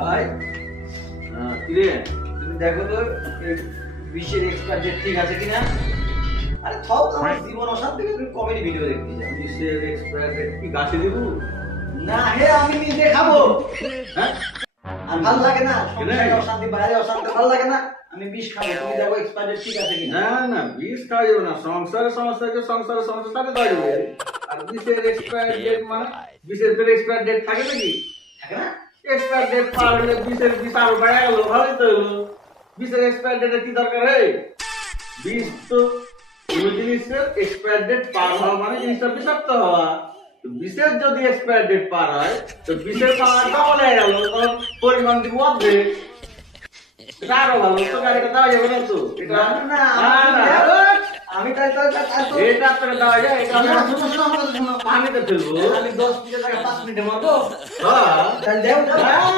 ভাই কিরে তুমি দেখো তো বিশ্বের এক্সপায়ার ডেট ঠিক আছে কিনা। আরে সব তো আমার জীবন অশান্তি তুমি কমেডি ভিডিও দেখতে যাও। বিশ্বের এক্সপায়ার ডেট কি গাছে দেবো? না হে আমি নিজে খাবো। হ্যাঁ আর ভালো লাগে না কেনে? সংসারে অশান্তি বাইরে অশান্তি ভালো লাগে না। আমি বিষ খাবো, তুমি দেখো এক্সপায়ার ডেট ঠিক আছে কিনা। না না বিষ খাওয়া যাবে না, সংসারের সমস্যাকে সংসারের সমস্যার সাথে দেওয়া যাবে। আর বিষের এক্সপায়ার ডেট মানে বিষের ফের এক্সপায়ার ডেট থাকে নাকি? থাকে না? এক্সপায়ার ডেট পার হলে বিষের বিষ আরো বেড়ে গেল, ভালোই তো হলো। বিষের এক্সপায়ার ডেটের কি দরকার? হে বিষ তো কোনো জিনিসের এক্সপায়ার ডেট পার হওয়া মানে জিনিসটা বিষাক্ত হওয়া। তো বিষের যদি এক্সপায়ার ডেট পার হয় তো বিষের পাওয়ার ডবল হয়ে গেল, কারণ পরিমাণ দিব অর্ধেক। এটা আরো ভালো, তো গাড়িটা দেওয়া যাবে না তো এটা। না না না, না, আমি তাই তো এটা আপনাকে দেওয়া যায়, এটা শোনো আমরা শোনো আমার কথা শোনো। পানিতে ফেলবো। আমি 10 মিনিটের জায়গায় 5 মিনিটে মরবো। হ্যাঁ তাহলে দেও হ্যাঁ।